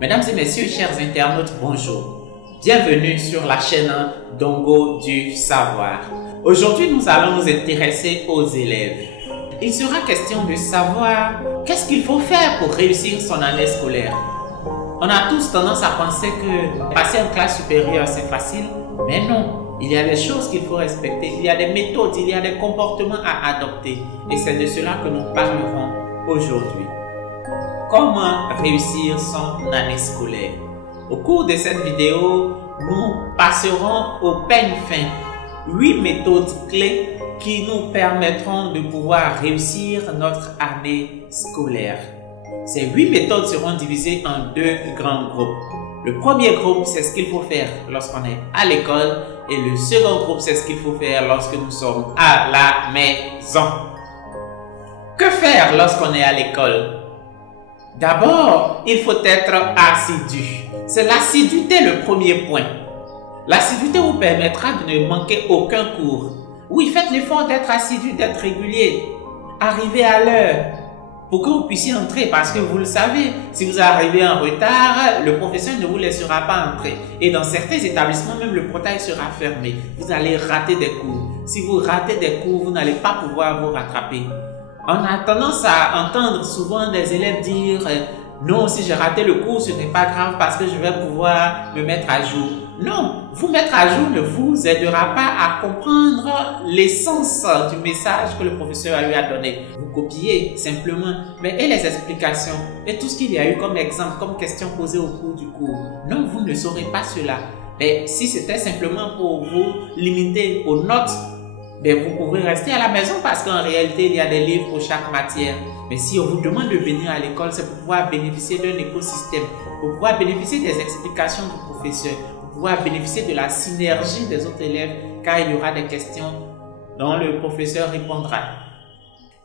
Mesdames et messieurs, chers internautes, bonjour. Bienvenue sur la chaîne Dongo du Savoir. Aujourd'hui, nous allons nous intéresser aux élèves. Il sera question de savoir qu'est-ce qu'il faut faire pour réussir son année scolaire. On a tous tendance à penser que passer en classe supérieure, c'est facile, mais non. Il y a des choses qu'il faut respecter, il y a des méthodes, il y a des comportements à adopter. Et c'est de cela que nous parlerons aujourd'hui. Comment réussir son année scolaire? Au cours de cette vidéo, nous passerons au peigne fin 8 méthodes clés qui nous permettront de pouvoir réussir notre année scolaire. Ces 8 méthodes seront divisées en 2 grands groupes. Le premier groupe, c'est ce qu'il faut faire lorsqu'on est à l'école et le second groupe, c'est ce qu'il faut faire lorsque nous sommes à la maison. Que faire lorsqu'on est à l'école? D'abord, il faut être assidu. C'est l'assiduité le premier point. L'assiduité vous permettra de ne manquer aucun cours. Oui, faites l'effort d'être assidu, d'être régulier. Arrivez à l'heure pour que vous puissiez entrer parce que vous le savez, si vous arrivez en retard, le professeur ne vous laissera pas entrer. Et dans certains établissements, même le portail sera fermé. Vous allez rater des cours. Si vous ratez des cours, vous n'allez pas pouvoir vous rattraper. On a tendance à entendre souvent des élèves dire « Non, si j'ai raté le cours, ce n'est pas grave parce que je vais pouvoir me mettre à jour. » Non, vous mettre à jour ne vous aidera pas à comprendre l'essence du message que le professeur lui a donné. Vous copiez simplement, mais et les explications et tout ce qu'il y a eu comme exemple, comme question posée au cours du cours. Non, vous ne saurez pas cela. Et si c'était simplement pour vous limiter aux notes, vous pouvez rester à la maison parce qu'en réalité, il y a des livres pour chaque matière. Mais si on vous demande de venir à l'école, c'est pour pouvoir bénéficier d'un écosystème, pour pouvoir bénéficier des explications du professeur, pour pouvoir bénéficier de la synergie des autres élèves, car il y aura des questions dont le professeur répondra.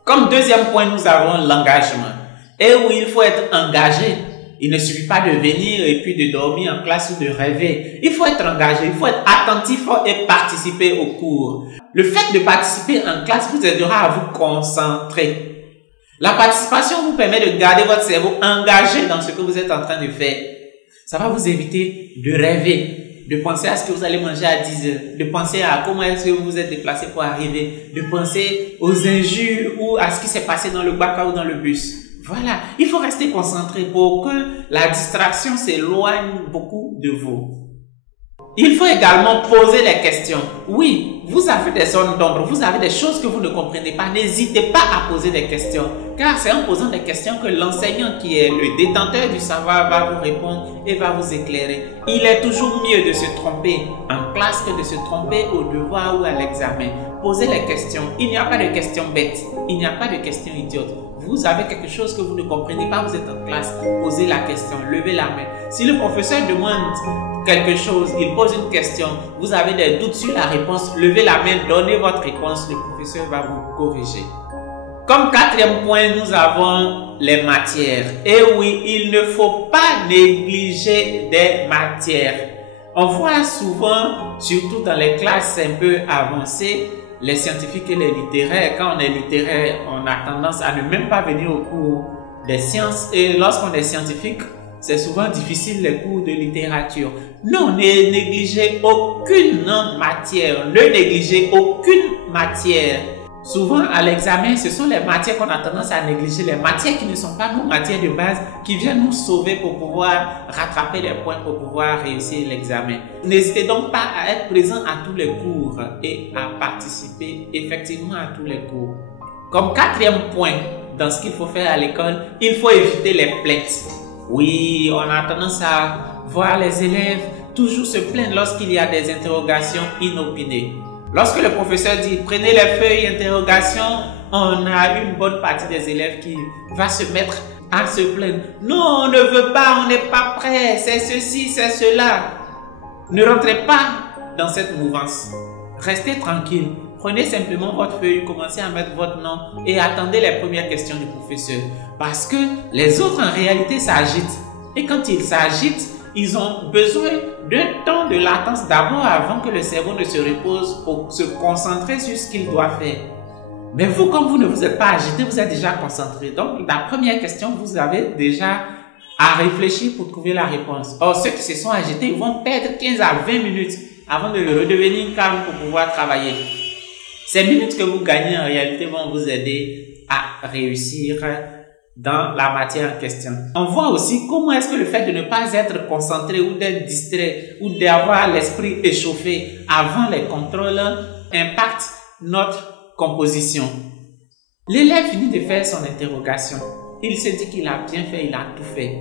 Comme deuxième point, nous avons l'engagement. Et oui, il faut être engagé. Il ne suffit pas de venir et puis de dormir en classe ou de rêver. Il faut être engagé, il faut être attentif et participer au cours. Le fait de participer en classe vous aidera à vous concentrer. La participation vous permet de garder votre cerveau engagé dans ce que vous êtes en train de faire. Ça va vous éviter de rêver, de penser à ce que vous allez manger à 10 heures, de penser à comment est-ce que vous vous êtes déplacé pour arriver, de penser aux injures ou à ce qui s'est passé dans le bac ou dans le bus. Voilà, il faut rester concentré pour que la distraction s'éloigne beaucoup de vous. Il faut également poser des questions. Oui, vous avez des zones d'ombre, vous avez des choses que vous ne comprenez pas. N'hésitez pas à poser des questions, car c'est en posant des questions que l'enseignant qui est le détenteur du savoir va vous répondre et va vous éclairer. Il est toujours mieux de se tromper en classe que de se tromper au devoir ou à l'examen. Posez les questions. Il n'y a pas de questions bêtes, il n'y a pas de questions idiotes. Vous avez quelque chose que vous ne comprenez pas, vous êtes en classe, posez la question, levez la main. Si le professeur demande quelque chose, il pose une question, vous avez des doutes sur la réponse, levez la main, donnez votre réponse, le professeur va vous corriger. Comme quatrième point, nous avons les matières. Et oui, il ne faut pas négliger des matières. On voit souvent, surtout dans les classes un peu avancées, les scientifiques et les littéraires. Quand on est littéraire, on a tendance à ne même pas venir au cours des sciences. Et lorsqu'on est scientifique, c'est souvent difficile les cours de littérature. Non, ne négligez aucune matière. Ne négligez aucune matière. Souvent, à l'examen, ce sont les matières qu'on a tendance à négliger, les matières qui ne sont pas nos matières de base, qui viennent nous sauver pour pouvoir rattraper les points, pour pouvoir réussir l'examen. N'hésitez donc pas à être présent à tous les cours et à participer effectivement à tous les cours. Comme quatrième point, dans ce qu'il faut faire à l'école, il faut éviter les plaintes. Oui, on a tendance à voir les élèves toujours se plaindre lorsqu'il y a des interrogations inopinées. Lorsque le professeur dit « prenez les feuilles interrogation », on a une bonne partie des élèves qui va se mettre à se plaindre. « Non, on ne veut pas, on n'est pas prêt, c'est ceci, c'est cela ». Ne rentrez pas dans cette mouvance. Restez tranquille. Prenez simplement votre feuille, commencez à mettre votre nom et attendez les premières questions du professeur. Parce que les autres en réalité s'agitent. Et quand ils s'agitent, ils ont besoin d'un temps de latence d'abord avant que le cerveau ne se repose pour se concentrer sur ce qu'il doit faire. Mais vous, comme vous ne vous êtes pas agité, vous êtes déjà concentré. Donc, la première question, vous avez déjà à réfléchir pour trouver la réponse. Or, ceux qui se sont agités, ils vont perdre 15 à 20 minutes avant de redevenir calme pour pouvoir travailler. Ces minutes que vous gagnez en réalité vont vous aider à réussir dans la matière en question. On voit aussi comment est-ce que le fait de ne pas être concentré ou d'être distrait ou d'avoir l'esprit échauffé avant les contrôles impacte notre composition. L'élève finit de faire son interrogation. Il se dit qu'il a bien fait, il a tout fait.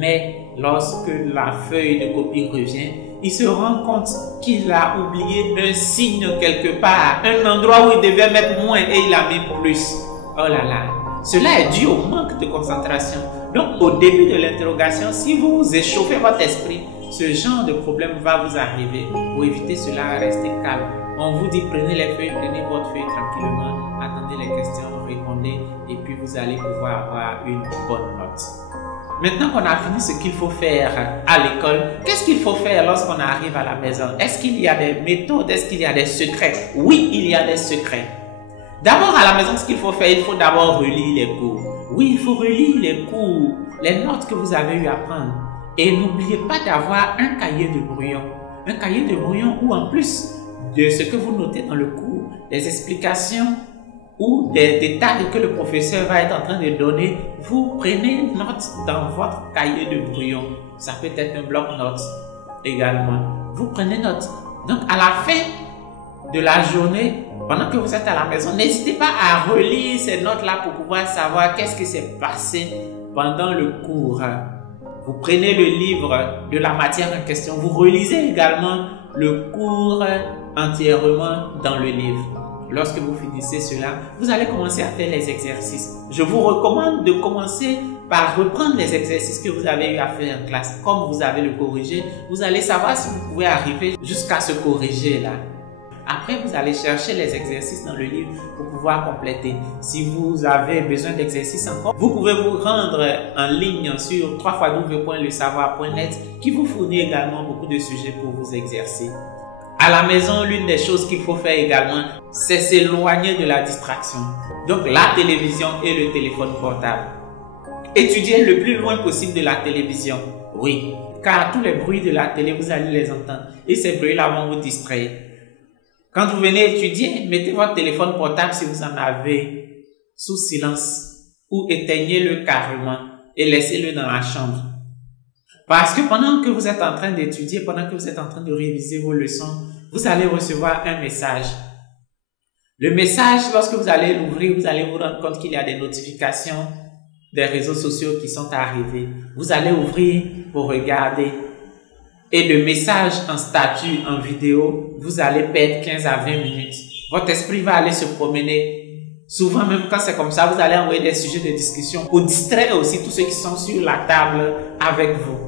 Mais lorsque la feuille de copie revient, il se rend compte qu'il a oublié un signe quelque part, un endroit où il devait mettre moins et il a mis plus. Oh là là, cela est dû au manque de concentration. Donc au début de l'interrogation, si vous échauffez votre esprit, ce genre de problème va vous arriver. Pour éviter cela, restez calme. On vous dit prenez les feuilles, prenez votre feuille tranquillement, attendez les questions, répondez et puis vous allez pouvoir avoir une bonne note. Maintenant qu'on a fini ce qu'il faut faire à l'école, qu'est-ce qu'il faut faire lorsqu'on arrive à la maison? Est-ce qu'il y a des méthodes? Est-ce qu'il y a des secrets? Oui, il y a des secrets. D'abord, à la maison, ce qu'il faut faire, il faut d'abord relire les cours. Oui, il faut relire les cours, les notes que vous avez eu à prendre. Et n'oubliez pas d'avoir un cahier de brouillon. Un cahier de brouillon où, en plus de ce que vous notez dans le cours, des explications ou des détails que le professeur va être en train de donner, vous prenez note dans votre cahier de brouillon. Ça peut être un bloc-notes également. Vous prenez note. Donc, à la fin de la journée, pendant que vous êtes à la maison, n'hésitez pas à relire ces notes-là pour pouvoir savoir qu'est-ce qui s'est passé pendant le cours. Vous prenez le livre de la matière en question. Vous relisez également le cours entièrement dans le livre. Lorsque vous finissez cela, vous allez commencer à faire les exercices. Je vous recommande de commencer par reprendre les exercices que vous avez eu à faire en classe. Comme vous avez le corrigé, vous allez savoir si vous pouvez arriver jusqu'à ce corrigé-là. Après, vous allez chercher les exercices dans le livre pour pouvoir compléter. Si vous avez besoin d'exercices encore, vous pouvez vous rendre en ligne sur www.lesavoir.net qui vous fournit également beaucoup de sujets pour vous exercer. À la maison, l'une des choses qu'il faut faire également, c'est s'éloigner de la distraction. Donc la télévision et le téléphone portable. Étudiez le plus loin possible de la télévision. Oui, car tous les bruits de la télé, vous allez les entendre. Et ces bruits-là vont vous distraire. Quand vous venez étudier, mettez votre téléphone portable si vous en avez sous silence ou éteignez-le carrément et laissez-le dans la chambre. Parce que pendant que vous êtes en train d'étudier, pendant que vous êtes en train de réviser vos leçons, vous allez recevoir un message. Le message, lorsque vous allez l'ouvrir, vous allez vous rendre compte qu'il y a des notifications des réseaux sociaux qui sont arrivés. Vous allez ouvrir pour regarder. Et de messages en statut, en vidéo, vous allez perdre 15 à 20 minutes. Votre esprit va aller se promener. Souvent, même quand c'est comme ça, vous allez envoyer des sujets de discussion pour distraire aussi tous ceux qui sont sur la table avec vous.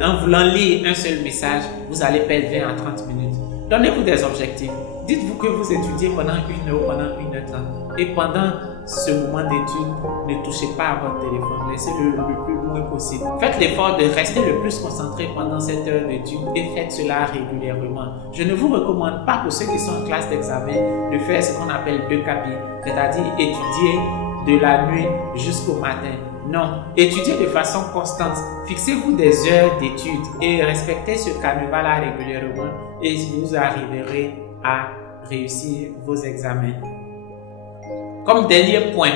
En voulant lire un seul message, vous allez perdre 20 à 30 minutes. Donnez-vous des objectifs. Dites-vous que vous étudiez pendant 1 heure, pendant 1h30. Et pendant ce moment d'étude, ne touchez pas à votre téléphone. Laissez-le le plus loin possible. Faites l'effort de rester le plus concentré pendant cette heure d'étude et faites cela régulièrement. Je ne vous recommande pas pour ceux qui sont en classe d'examen de faire ce qu'on appelle 2 capis, c'est-à-dire étudier de la nuit jusqu'au matin. Non, étudiez de façon constante. Fixez-vous des heures d'étude et respectez ce canevas-là régulièrement et vous arriverez à réussir vos examens. Comme dernier point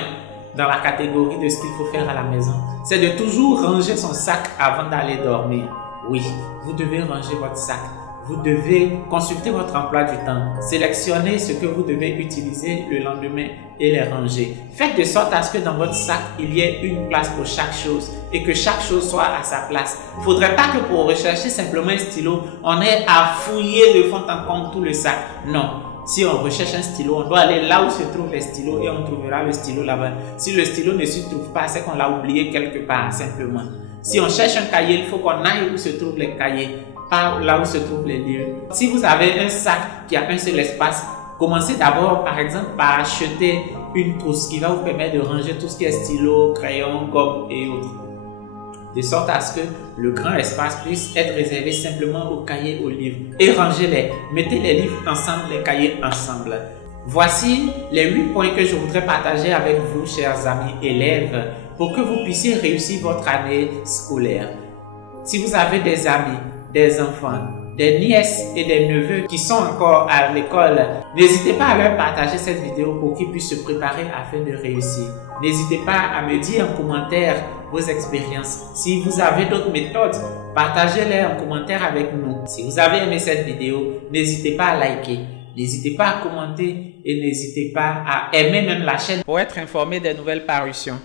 dans la catégorie de ce qu'il faut faire à la maison, c'est de toujours ranger son sac avant d'aller dormir. Oui, vous devez ranger votre sac. Vous devez consulter votre emploi du temps, sélectionner ce que vous devez utiliser le lendemain et les ranger. Faites de sorte à ce que dans votre sac, il y ait une place pour chaque chose et que chaque chose soit à sa place. Il ne faudrait pas que pour rechercher simplement un stylo, on ait à fouiller de fond en comble tout le sac. Non. Si on recherche un stylo, on doit aller là où se trouvent les stylos et on trouvera le stylo là-bas. Si le stylo ne se trouve pas, c'est qu'on l'a oublié quelque part simplement. Si on cherche un cahier, il faut qu'on aille où se trouvent les cahiers, pas là où se trouvent les livres. Si vous avez un sac qui a un seul espace, commencez d'abord par exemple par acheter une trousse qui va vous permettre de ranger tout ce qui est stylo, crayon, gomme et autres. De sorte à ce que le grand espace puisse être réservé simplement aux cahiers, aux livres. Et rangez-les. Mettez les livres ensemble, les cahiers ensemble. Voici les 8 points que je voudrais partager avec vous, chers amis élèves, pour que vous puissiez réussir votre année scolaire. Si vous avez des amis, des enfants, des nièces et des neveux qui sont encore à l'école, n'hésitez pas à leur partager cette vidéo pour qu'ils puissent se préparer afin de réussir. N'hésitez pas à me dire en commentaire vos expériences. Si vous avez d'autres méthodes, partagez-les en commentaire avec nous. Si vous avez aimé cette vidéo, n'hésitez pas à liker, n'hésitez pas à commenter et n'hésitez pas à aimer même la chaîne pour être informé des nouvelles parutions.